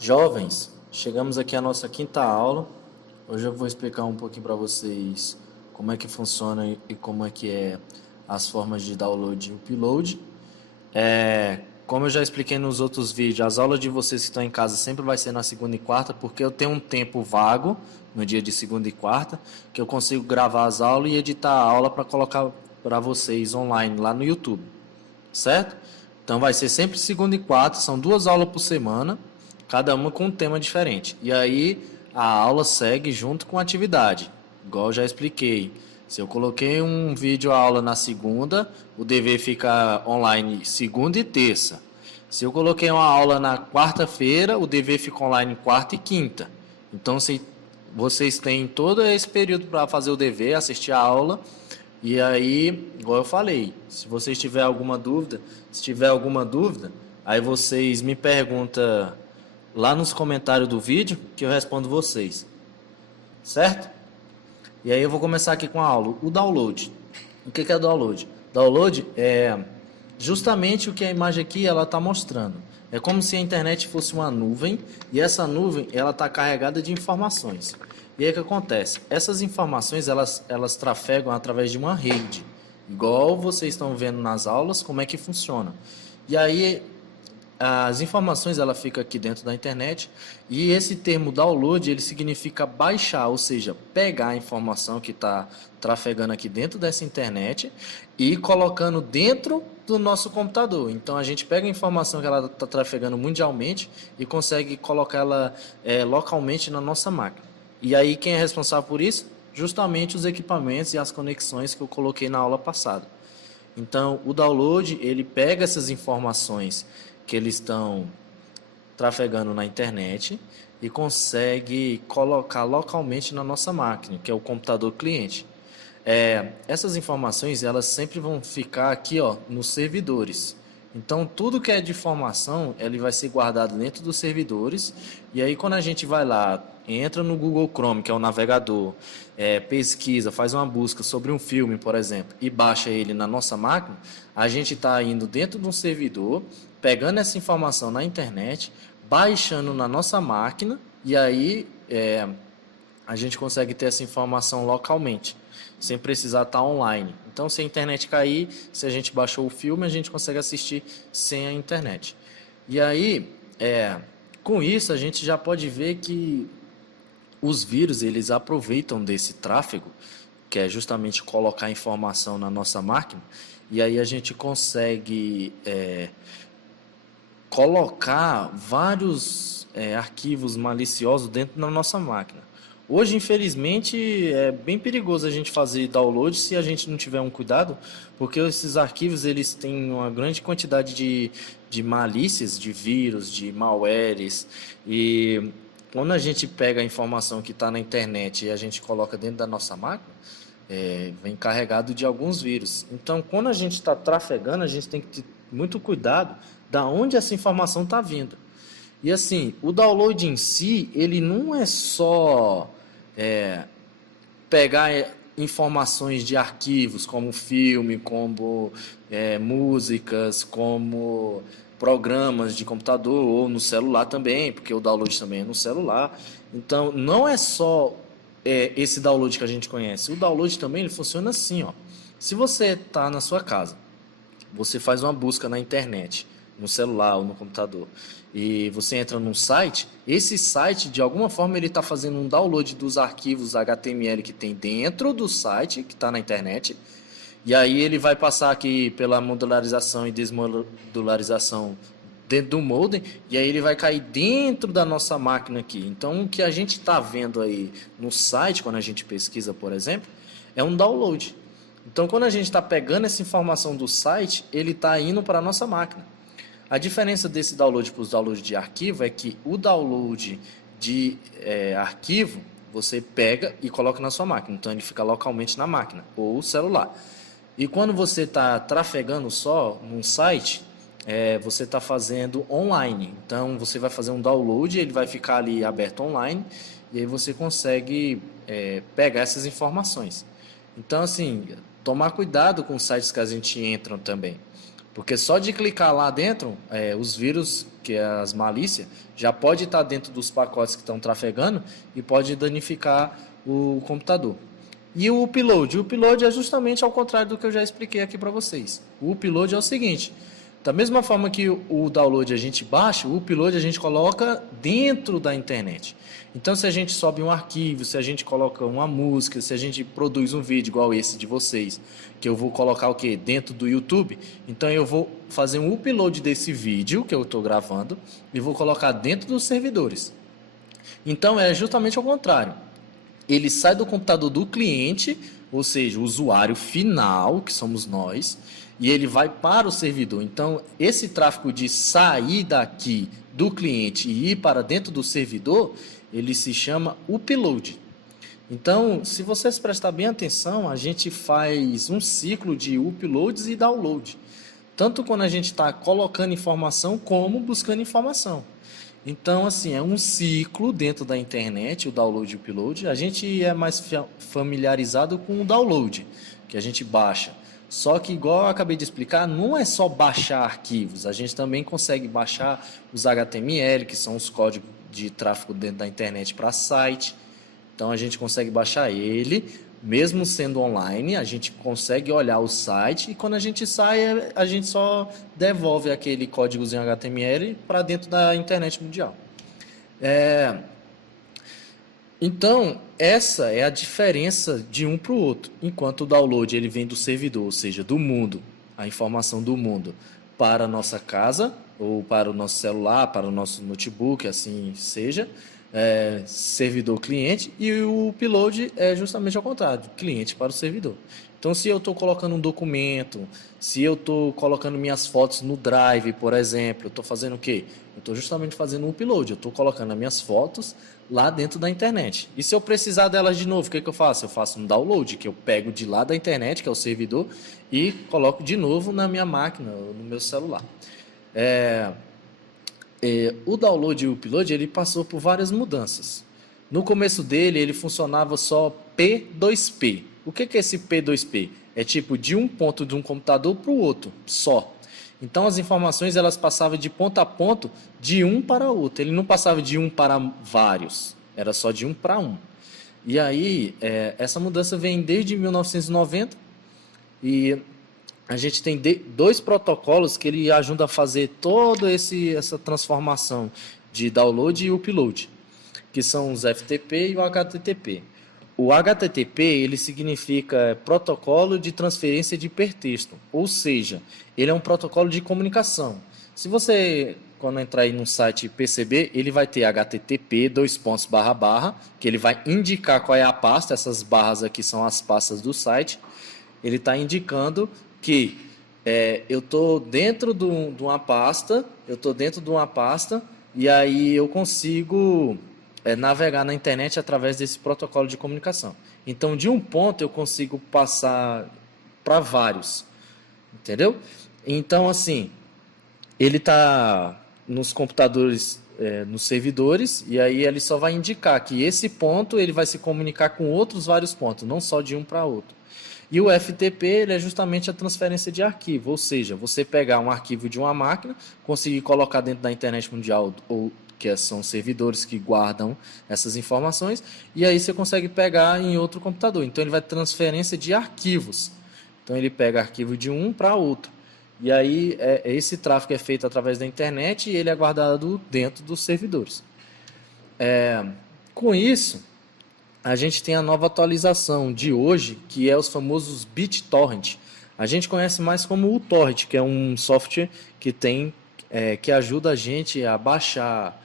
Jovens, chegamos aqui à nossa quinta aula. Hoje eu vou explicar um pouquinho para vocês como é que funciona e como é que é as formas de download e upload. Como eu já expliquei nos outros vídeos, as aulas de vocês que estão em casa sempre vai ser na segunda e quarta, porque eu tenho um tempo vago no dia de segunda e quarta, que eu consigo gravar as aulas e editar a aula para colocar para vocês online lá no YouTube, certo? Então vai ser sempre segunda e quarta, são duas aulas por semana, cada uma com um tema diferente. E aí a aula segue junto com a atividade, igual eu já expliquei. Se eu coloquei um vídeo aula na segunda, o dever fica online segunda e terça. Se eu coloquei uma aula na quarta-feira, o dever fica online quarta e quinta. Então, se vocês têm todo esse período para fazer o dever, assistir a aula. E aí, igual eu falei, se vocês tiverem alguma dúvida, se tiver alguma dúvida, aí vocês me perguntam lá nos comentários do vídeo que eu respondo vocês, certo? E aí eu vou começar aqui com a aula. O download. O que é download? Download é justamente o que a imagem aqui ela está mostrando. É como se a internet fosse uma nuvem e essa nuvem ela está carregada de informações. E aí o que acontece? Essas informações elas trafegam através de uma rede, igual vocês estão vendo nas aulas como é que funciona. E aí as informações ela fica aqui dentro da internet e esse termo download ele significa baixar, ou seja, pegar a informação que está trafegando aqui dentro dessa internet e colocando dentro do nosso computador. Então a gente pega a informação que ela está trafegando mundialmente e consegue colocá-la localmente na nossa máquina. E aí quem é responsável por isso? Justamente os equipamentos e as conexões que eu coloquei na aula passada. Então, o download, ele pega essas informações que eles estão trafegando na internet e consegue colocar localmente na nossa máquina, que é o computador cliente. Essas informações, elas sempre vão ficar aqui, ó, nos servidores. Então, tudo que é de informação, ele vai ser guardado dentro dos servidores. E aí, quando a gente vai lá, entra no Google Chrome, que é o navegador, pesquisa, faz uma busca sobre um filme, por exemplo, e baixa ele na nossa máquina, a gente está indo dentro de um servidor, pegando essa informação na internet, baixando na nossa máquina, e aí a gente consegue ter essa informação localmente, sem precisar estar online. Então, se a internet cair, se a gente baixou o filme, a gente consegue assistir sem a internet. E aí, com isso, a gente já pode ver que os vírus eles aproveitam desse tráfego, que é justamente colocar informação na nossa máquina, e aí a gente consegue colocar vários arquivos maliciosos dentro da nossa máquina. Hoje, infelizmente, é bem perigoso a gente fazer download se a gente não tiver um cuidado, porque esses arquivos eles têm uma grande quantidade de malícias, de vírus, de malwares, e quando a gente pega a informação que está na internet e a gente coloca dentro da nossa máquina, vem carregado de alguns vírus. Então, quando a gente está trafegando, a gente tem que ter muito cuidado da onde essa informação está vindo. E assim, o download em si, ele não é só pegar informações de arquivos, como filme, como músicas, como programas de computador ou no celular também, porque o download também é no celular. Então, não é só esse download que a gente conhece. O download também ele funciona assim, ó. Se você está na sua casa, você faz uma busca na internet, no celular ou no computador, e você entra num site, esse site, de alguma forma, ele está fazendo um download dos arquivos HTML que tem dentro do site, que está na internet, e aí ele vai passar aqui pela modularização e desmodularização dentro do modem, e aí ele vai cair dentro da nossa máquina aqui. Então, o que a gente está vendo aí no site, quando a gente pesquisa, por exemplo, é um download. Então, quando a gente está pegando essa informação do site, ele está indo para a nossa máquina. A diferença desse download para os downloads de arquivo é que o download de arquivo, você pega e coloca na sua máquina. Então, ele fica localmente na máquina ou celular. E quando você está trafegando só num site, você está fazendo online. Então, você vai fazer um download, ele vai ficar ali aberto online, e aí você consegue pegar essas informações. Então, assim, tomar cuidado com os sites que a gente entra também. Porque só de clicar lá dentro, os vírus, que é as malícias, já pode estar dentro dos pacotes que estão trafegando e pode danificar o computador. E o upload? O upload é justamente ao contrário do que eu já expliquei aqui para vocês. O upload é o seguinte: da mesma forma que o download a gente baixa, o upload a gente coloca dentro da internet. Então, se a gente sobe um arquivo, se a gente coloca uma música, se a gente produz um vídeo igual esse de vocês, que eu vou colocar o quê? Dentro do YouTube, então eu vou fazer um upload desse vídeo que eu estou gravando e vou colocar dentro dos servidores. Então, é justamente ao contrário. Ele sai do computador do cliente, ou seja, o usuário final, que somos nós, e ele vai para o servidor. Então, esse tráfego de sair daqui do cliente e ir para dentro do servidor, ele se chama upload. Então, se vocês prestarem bem atenção, a gente faz um ciclo de uploads e download. Tanto quando a gente está colocando informação, como buscando informação. Então, assim, é um ciclo dentro da internet, o download e o upload. A gente é mais familiarizado com o download, que a gente baixa. Só que, igual eu acabei de explicar, não é só baixar arquivos. A gente também consegue baixar os HTML, que são os códigos de tráfego dentro da internet para site. Então, a gente consegue baixar ele, mesmo sendo online, a gente consegue olhar o site e quando a gente sai, a gente só devolve aquele códigozinho HTML para dentro da internet mundial. Então, essa é a diferença de um para o outro. Enquanto o download ele vem do servidor, ou seja, do mundo, a informação do mundo, para a nossa casa, ou para o nosso celular, para o nosso notebook, assim seja, servidor cliente, e o upload é justamente ao contrário, cliente para o servidor. Então, se eu estou colocando um documento, se eu estou colocando minhas fotos no Drive, por exemplo, eu estou fazendo o quê? Eu estou justamente fazendo um upload, eu estou colocando as minhas fotos lá dentro da internet. E se eu precisar delas de novo, o que eu faço? Eu faço um download, que eu pego de lá da internet, que é o servidor, e coloco de novo na minha máquina, no meu celular. O download e o upload ele passou por várias mudanças. No começo dele, ele funcionava só P2P. O que é esse P2P? É tipo de um ponto de um computador para o outro, só. Então, as informações elas passavam de ponto a ponto, de um para outro. Ele não passava de um para vários, era só de um para um. E aí, essa mudança vem desde 1990 e a gente tem dois protocolos que ele ajuda a fazer toda essa transformação de download e upload, que são os FTP e o HTTP. O HTTP ele significa Protocolo de Transferência de Hipertexto, ou seja, ele é um protocolo de comunicação. Se você, quando entrar aí no site perceber, ele vai ter HTTP, que ele vai indicar qual é a pasta, essas barras aqui são as pastas do site, ele está indicando que eu estou dentro de uma pasta, e aí eu consigo navegar na internet através desse protocolo de comunicação. Então, de um ponto eu consigo passar para vários, entendeu? Então, assim, ele está nos computadores, nos servidores, e aí ele só vai indicar que esse ponto ele vai se comunicar com outros vários pontos, não só de um para outro. E o FTP ele é justamente a transferência de arquivo, ou seja, você pegar um arquivo de uma máquina, conseguir colocar dentro da internet mundial, ou que são servidores que guardam essas informações, e aí você consegue pegar em outro computador. Então ele vai transferência de arquivos. Então ele pega arquivo de um para outro. E aí esse tráfego é feito através da internet e ele é guardado dentro dos servidores. Com isso, a gente tem a nova atualização de hoje, que é os famosos BitTorrent. A gente conhece mais como o Torrent, que é um software que ajuda a gente a baixar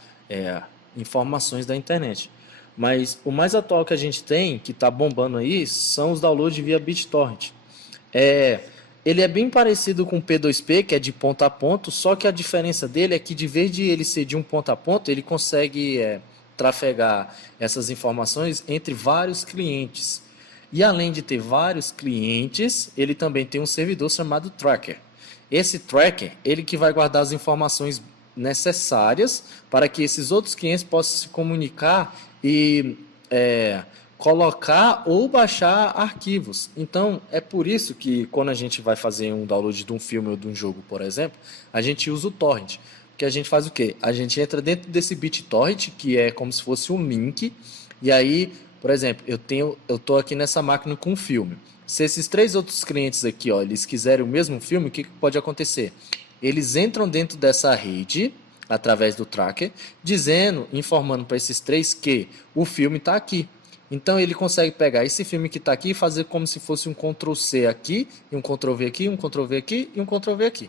informações da internet. Mas o mais atual que a gente tem, que está bombando aí, são os downloads via BitTorrent. Ele é bem parecido com o P2P, que é de ponto a ponto, só que a diferença dele é que, de vez de ele ser de um ponto a ponto, ele consegue trafegar essas informações entre vários clientes. E além de ter vários clientes, ele também tem um servidor chamado Tracker. Esse Tracker, ele que vai guardar as informações necessárias para que esses outros clientes possam se comunicar e colocar ou baixar arquivos. Então, é por isso que quando a gente vai fazer um download de um filme ou de um jogo, por exemplo, a gente usa o torrent. Porque a gente faz o quê? A gente entra dentro desse BitTorrent, que é como se fosse um link, e aí, por exemplo, eu tô aqui nessa máquina com um filme. Se esses 3 outros clientes aqui, ó, eles quiserem o mesmo filme, o que pode acontecer? Eles entram dentro dessa rede, através do tracker, informando para esses 3 que o filme está aqui. Então ele consegue pegar esse filme que está aqui e fazer como se fosse um Ctrl+C aqui, e um Ctrl+V aqui, um Ctrl+V aqui e um Ctrl+V aqui.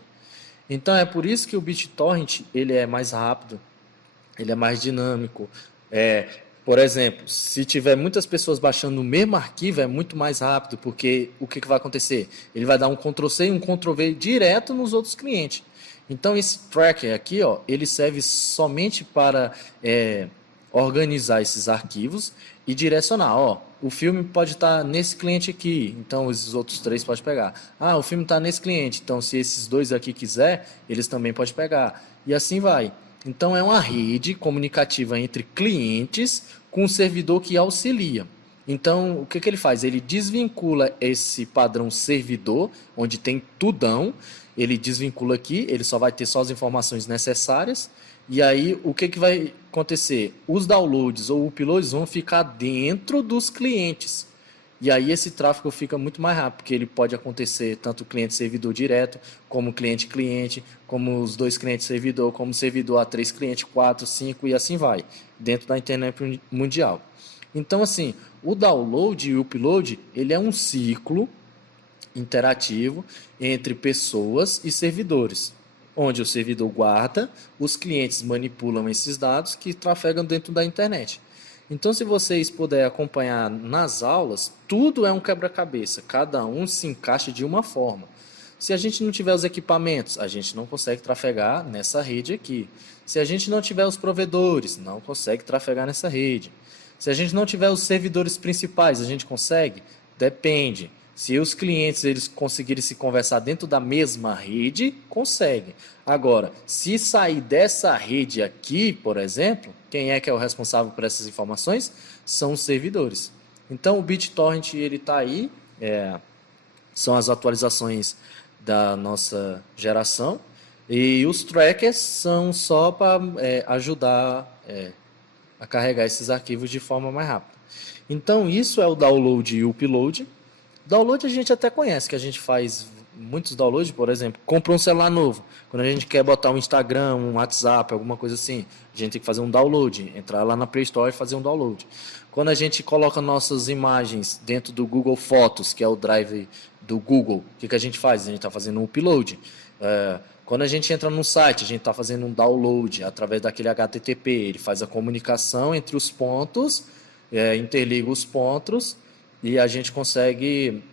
Então é por isso que o BitTorrent ele é mais rápido, ele é mais dinâmico. Por exemplo, se tiver muitas pessoas baixando o mesmo arquivo, é muito mais rápido, porque o que vai acontecer? Ele vai dar um Ctrl+C e um Ctrl+V direto nos outros clientes. Então esse tracker aqui, ó, ele serve somente para organizar esses arquivos e direcionar. Ó, o filme pode estar nesse cliente aqui, então esses outros 3 podem pegar. Ah, o filme está nesse cliente, então se esses 2 aqui quiser, eles também podem pegar. E assim vai. Então é uma rede comunicativa entre clientes com um servidor que auxilia. Então, o que ele faz? Ele desvincula esse padrão servidor, onde tem tudão, ele desvincula aqui, ele só vai ter só as informações necessárias, e aí o que vai acontecer? Os downloads ou uploads vão ficar dentro dos clientes. E aí esse tráfego fica muito mais rápido, porque ele pode acontecer tanto cliente-servidor direto, como cliente-cliente, como os 2 clientes-servidor, como servidor a 3 clientes, 4, 5 e assim vai, dentro da internet mundial. Então, assim, o download e o upload, ele é um ciclo interativo entre pessoas e servidores, onde o servidor guarda, os clientes manipulam esses dados que trafegam dentro da internet. Então, se vocês puderem acompanhar nas aulas, tudo é um quebra-cabeça, cada um se encaixa de uma forma. Se a gente não tiver os equipamentos, a gente não consegue trafegar nessa rede aqui. Se a gente não tiver os provedores, não consegue trafegar nessa rede. Se a gente não tiver os servidores principais, a gente consegue? Depende. Se os clientes eles conseguirem se conversar dentro da mesma rede, consegue. Agora, se sair dessa rede aqui, por exemplo, quem é que é o responsável por essas informações? São os servidores. Então, o BitTorrent ele está aí, são as atualizações da nossa geração, e os trackers são só para ajudar a carregar esses arquivos de forma mais rápida. Então, isso é o download e o upload. Download a gente até conhece, que a gente faz muitos downloads, por exemplo, compra um celular novo. Quando a gente quer botar um Instagram, um WhatsApp, alguma coisa assim, a gente tem que fazer um download, entrar lá na Play Store e fazer um download. Quando a gente coloca nossas imagens dentro do Google Fotos, que é o drive do Google, o que a gente faz? A gente está fazendo um upload. Quando a gente entra no site, a gente está fazendo um download através daquele HTTP. Ele faz a comunicação entre os pontos, interliga os pontos e a gente consegue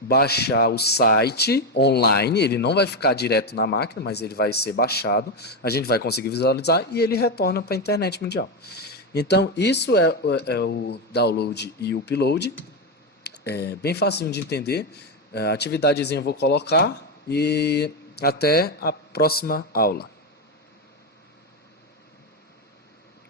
baixar o site online. Ele não vai ficar direto na máquina, mas ele vai ser baixado. A gente vai conseguir visualizar e ele retorna para a internet mundial. Então, isso é o download e o upload. É bem facinho de entender. Atividadezinha eu vou colocar e até a próxima aula.